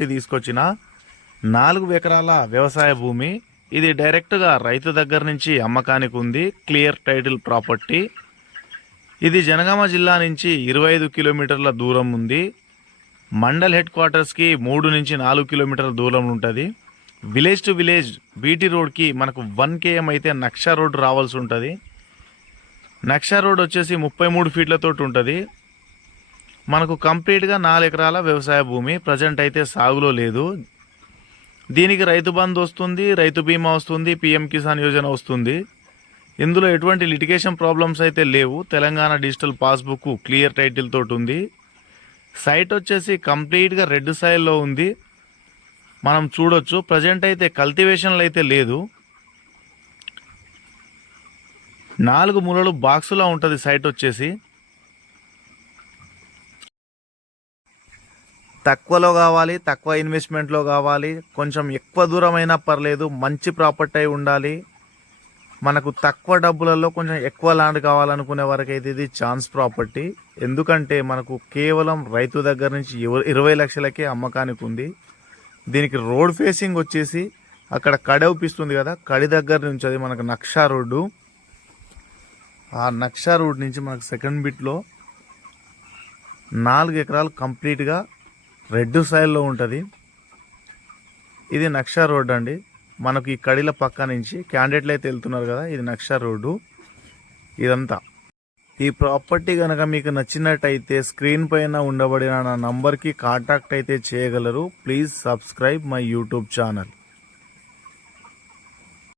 Property తీసుకొచ్చిన 4 ఎకరాల వ్యవసాయ భూమి. ఇది డైరెక్ట్గా రైతు దగ్గర నుంచి అమ్మకానికి ఉంది. Clear title property. ఇది జనగామ జిల్లా నుంచి 25 కిలోమీటర్ల దూరం ఉంది. మండల్ హెడ్ క్వార్టర్స్కి 3 నుంచి 4 కిలోమీటర్ల దూరం ఉంటుంది. విలేజ్ టు విలేజ్ బీటీ రోడ్కి మనకు 1 km అయితే నక్షా రోడ్ రావాల్సి ఉంటుంది. నక్షా రోడ్ వచ్చేసి 33 ఫీట్లతో ఉంటుంది. మనకు కంప్లీట్గా 4 ఎకరాల వ్యవసాయ భూమి. ప్రజెంట్ అయితే సాగులో లేదు. దీనికి రైతు బంధు వస్తుంది, రైతు బీమా వస్తుంది, పిఎం కిసాన్ యోజన వస్తుంది. ఇందులో ఎటువంటి లిటిగేషన్ ప్రాబ్లమ్స్ అయితే లేవు. Telangana digital passbook clear title తోటి ఉంది. సైట్ వచ్చేసి కంప్లీట్గా రెడ్ సాయిల్లో ఉంది. మనం చూడొచ్చు. ప్రజెంట్ అయితే కల్టివేషన్లు అయితే లేదు. 4 మూలలు బాక్సులా ఉంటుంది సైట్ వచ్చేసి. తక్కువలో కావాలి, తక్కువ ఇన్వెస్ట్మెంట్లో కావాలి, కొంచెం ఎక్కువ దూరం అయినా పర్లేదు, మంచి ప్రాపర్టీ అయి ఉండాలి, మనకు తక్కువ డబ్బులలో కొంచెం ఎక్కువ ల్యాండ్ కావాలనుకునే వరకు అయితే ఇది ఛాన్స్ ప్రాపర్టీ. ఎందుకంటే మనకు కేవలం రైతు దగ్గర నుంచి 20 లక్షలకే అమ్మకానికి ఉంది. దీనికి రోడ్ ఫేసింగ్ వచ్చేసి అక్కడ కడి అవుపిస్తుంది కదా, కడి దగ్గర నుంచి అది మనకు నక్షా రోడ్డు. ఆ నక్షా రోడ్ నుంచి మనకు సెకండ్ బిట్లో 4 ఎకరాలు కంప్లీట్గా రెడ్ సాయిల్లో ఉంటుంది. ఇది నక్షా రోడ్ అండి. మనకు ఈ కడిల పక్క నుంచి క్యాండిడేట్లు అయితే వెళ్తున్నారు కదా, ఇది నక్షా రోడ్డు. ఇదంతా ఈ ప్రాపర్టీ కనుక మీకు నచ్చినట్టయితే స్క్రీన్ పైన ఉండబడిన నా నంబర్కి కాంటాక్ట్ అయితే చేయగలరు. Please subscribe my YouTube channel.